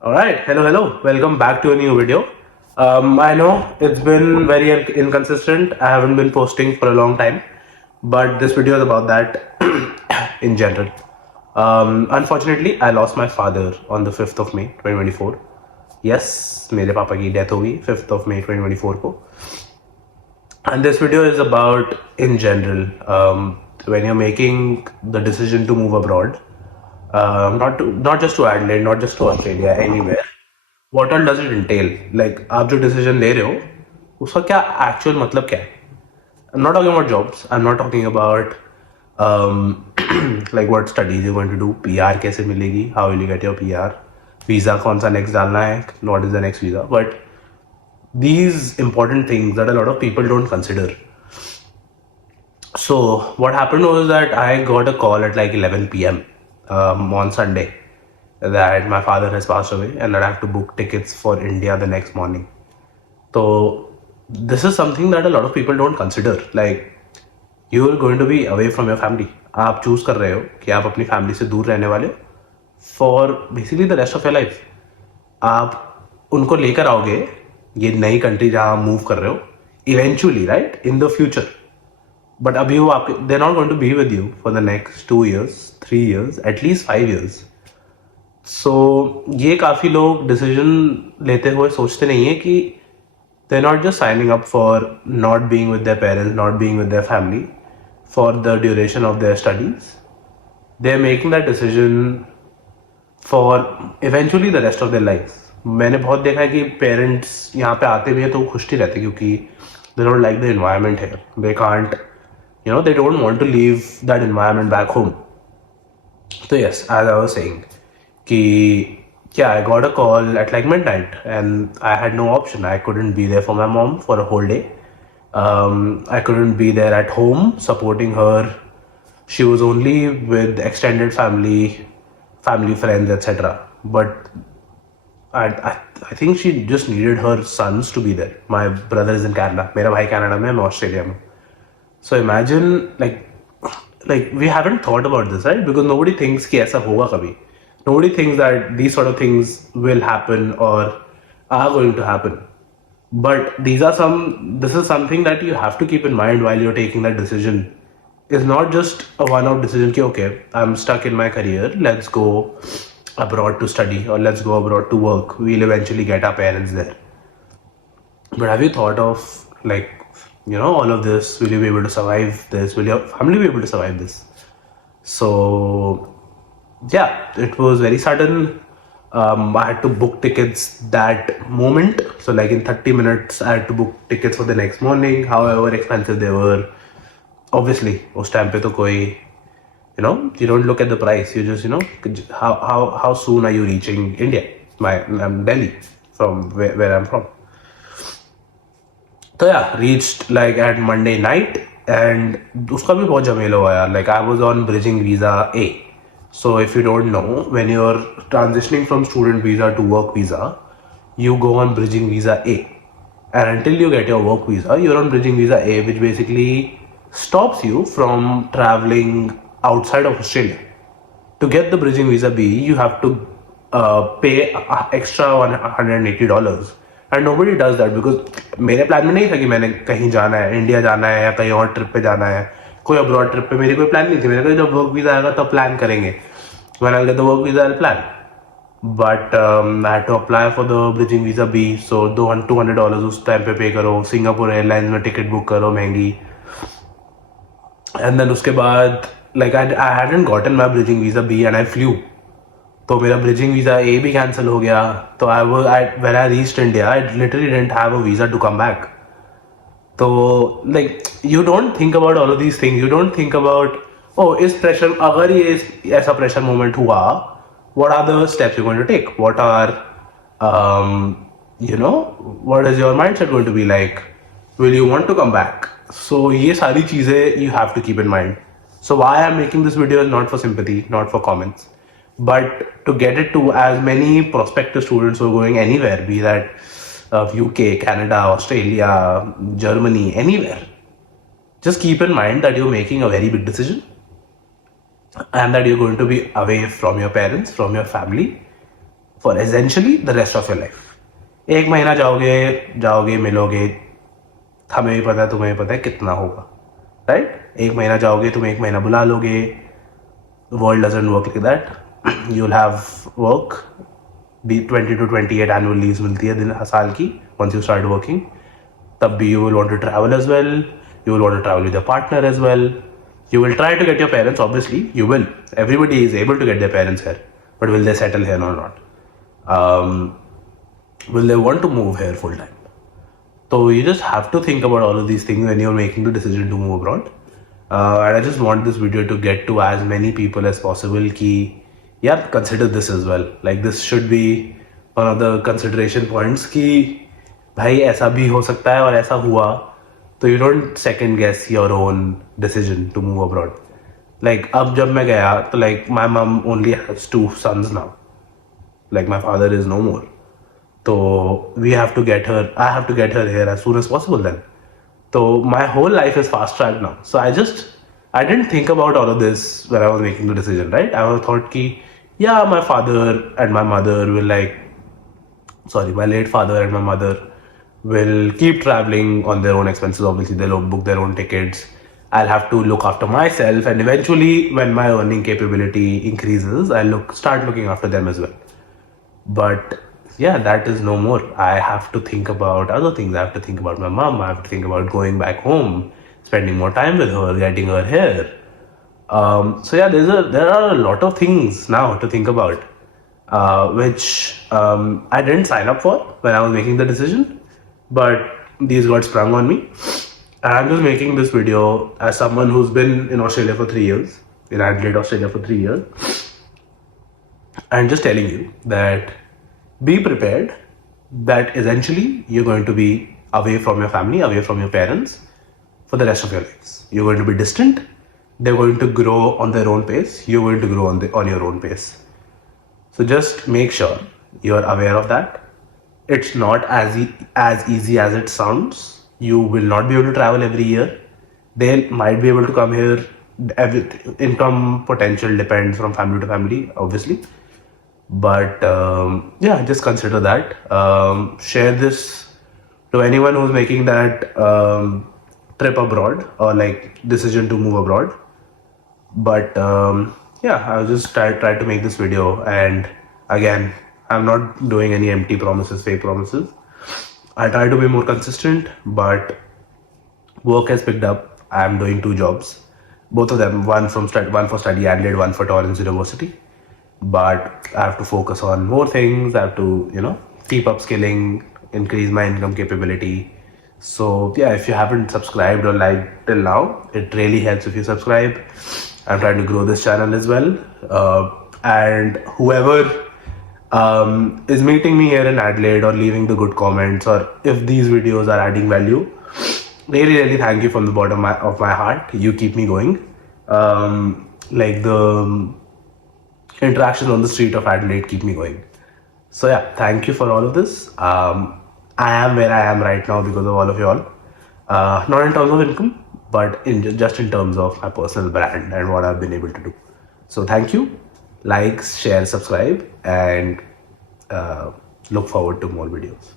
All right, hello. Welcome back to a new video. I know it's been very inconsistent. I haven't been posting for a long time, but this video is about that in general. Unfortunately, I lost my father on the 5th of May 2024. Yes, मेरे पापा की death हो गई 5th of May 2024 को. And this video is about in general when you're making the decision to move abroad, not just to Adelaide, not just to Australia, anywhere. What all does it entail? Like आप जो decision ले रहे हो उसका क्या actual मतलब क्या है? I'm not talking about jobs. I'm not talking about like what studies you're going to do. PR कैसे मिलेगी? How will you get your PR? Visa कौन सा next डालना है? What is the next visa? But these important things that a lot of people don't consider. So what happened was that I got a call at like 11 p.m. On Sunday that my father has passed away and that I have to book tickets for India the next morning. So this is something that a lot of people don't consider. Like you are going to be away from your family. आप choose कर रहे हो कि आप अपनी family से दूर रहने वाले for basically the rest of your life. आप उनको लेकर आओगे ये नई कंट्री जहाँ मूव कर रहे हो eventually right in the future but अभी वो आपके they not going to be with you for the next 2 years 3 years at least 5 years. So ये काफ़ी लोग डिसीजन लेते हुए सोचते नहीं है कि they are not just signing up for not being with their parents not being with their family for the duration of their studies. They are making that decision for eventually the rest of their life. मैंने बहुत देखा है कि parents यहाँ पे आते भी हैं तो खुश नहीं रहते क्योंकि they don't like the environment है. They can't they don't want to leave that environment back home. So yes, as I was saying कि yeah, I got a call at like midnight and I had no option. I couldn't be there for my mom for a whole day. I couldn't be there at home supporting her. She was only with extended family friends, etc. But I think she just needed her sons to be there. My brother is in Canada. मेरा भाई Canada में, मैं Australia में. So imagine like we haven't thought about this, right? Because nobody thinks कि ऐसा होगा कभी. Nobody thinks that these sort of things will happen or are going to happen. But this is something that you have to keep in mind while you're taking that decision. It's not just a one-off decision कि okay, I'm stuck in my career, let's go abroad to study or let's go abroad to work. We'll eventually get our parents there. But have you thought of like all of this? Will you be able to survive this? Will your family be able to survive this? So yeah, it was very sudden. I had to book tickets that moment. So like in 30 minutes, I had to book tickets for the next morning, however expensive they were. Obviously, उस time पे तो कोई you don't look at the price. You just how soon are you reaching India? Delhi, from where I'm from. So yeah, reached like at Monday night and उसका भी बहुत झमेला हुआ यार. Like I was on bridging visa A. So if you don't know, when you're transitioning from student visa to work visa, you go on bridging visa A. And until you get your work visa, you're on bridging visa A, which basically stops you from traveling outside of Australia. To get the bridging visa B, you have to pay extra $180. And nobody does that because मेरे plan में नहीं था कि मैंने कहीं जाना है, India जाना है या कहीं और ट्रिप पे जाना है, कोई अब्रॉड ट्रिप पे मेरी कोई प्लान नहीं थी. मैंने कहा जब वर्क वीजा आएगा तब प्लान करेंगे. When I get the work visa I plan. But I had to apply for the bridging visa B. So $200 उस टाइम पे पे करो. सिंगापुर एयरलाइंस में टिकट बुक करो महंगी. एंड देन उसके बाद like I hadn't gotten my bridging visa B and I flew. तो मेरा ब्रिजिंग वीजा ए भी कैंसिल हो गया. तो when I reached India I literally didn't have a visa to come back. तो like you don't think about all of these things. You don't think about इस pressure, अगर ये ऐसा प्रेशर मोमेंट हुआ, what are the steps you're going to take? What are what is your mindset going to be like? Will you want to come back? So ये सारी चीजें you have to keep in mind. So why I'm making this video is not for sympathy, not for comments, but to get it to as many prospective students who are going anywhere, be that UK, Canada, Australia, Germany, anywhere. Just keep in mind that you're making a very big decision and that you're going to be away from your parents, from your family for essentially the rest of your life. एक महीना जाओगे जाओगे मिलोगे, हमें भी पता है तुम्हें भी पता है कितना होगा, राइट? एक महीना जाओगे तुम एक महीना बुला लोगे. The world doesn't work like that. You'll have work, be 20 to 28 annual leaves मिलती है दिन साल की once you start working. तब भी you will want to travel as well. You will want to travel with your partner as well. You will try to get your parents, obviously. You will. Everybody is able to get their parents here. But will they settle here or not? Will they want to move here full time? So you just have to think about all of these things when you're making the decision to move abroad. And I just want this video to get to as many people as possible ki, yeah, consider this as well. Like this should be one of the consideration points ki भाई ऐसा भी हो सकता है और ऐसा हुआ तो you don't second guess your own decision to move abroad. Like अब जब मैं गया तो like my mom only has 2 sons now. Like my father is no more. So we have to get her, I have to get her here as soon as possible then. So my whole life is fast tracked now. So I didn't think about all of this when I was making the decision, right? I was thought ki, yeah, my father and my mother will my late father and my mother will keep traveling on their own expenses. Obviously, they'll book their own tickets. I'll have to look after myself, and eventually, when my earning capability increases, I'll start looking after them as well. But yeah, that is no more. I have to think about other things. I have to think about my mom. I have to think about going back home, spending more time with her, getting her here. So yeah, there are a lot of things now to think about, which I didn't sign up for when I was making the decision, but these got sprung on me. And I'm just making this video as someone who's been in Australia for 3 years, in Adelaide, Australia for 3 years, and just telling you that be prepared that essentially you're going to be away from your family, away from your parents for the rest of your lives. You're going to be distant. They're going to grow on their own pace. You're going to grow on your own pace. So just make sure you're aware of that. It's not as easy as it sounds. You will not be able to travel every year. They might be able to come here. Income potential depends from family to family, obviously. But yeah, just consider that. Share this to anyone who's making that trip abroad or like decision to move abroad. But yeah, I'll just try to make this video. And again, I'm not doing any empty promises, fake promises. I try to be more consistent, but work has picked up. I'm doing 2 jobs, both of them, one for study Adelaide, one for Torrens University. But I have to focus on more things. I have to, keep upskilling, increase my income capability. So yeah, if you haven't subscribed or liked till now, it really helps if you subscribe. I'm trying to grow this channel as well. And whoever is meeting me here in Adelaide or leaving the good comments, or if these videos are adding value, really thank you from the bottom of my heart. You keep me going. Like the interactions on the street of Adelaide keep me going. So yeah, thank you for all of this. I am where I am right now because of all of you all. Not in terms of income, but just in terms of my personal brand and what I've been able to do. So thank you. Like, share, subscribe, and look forward to more videos.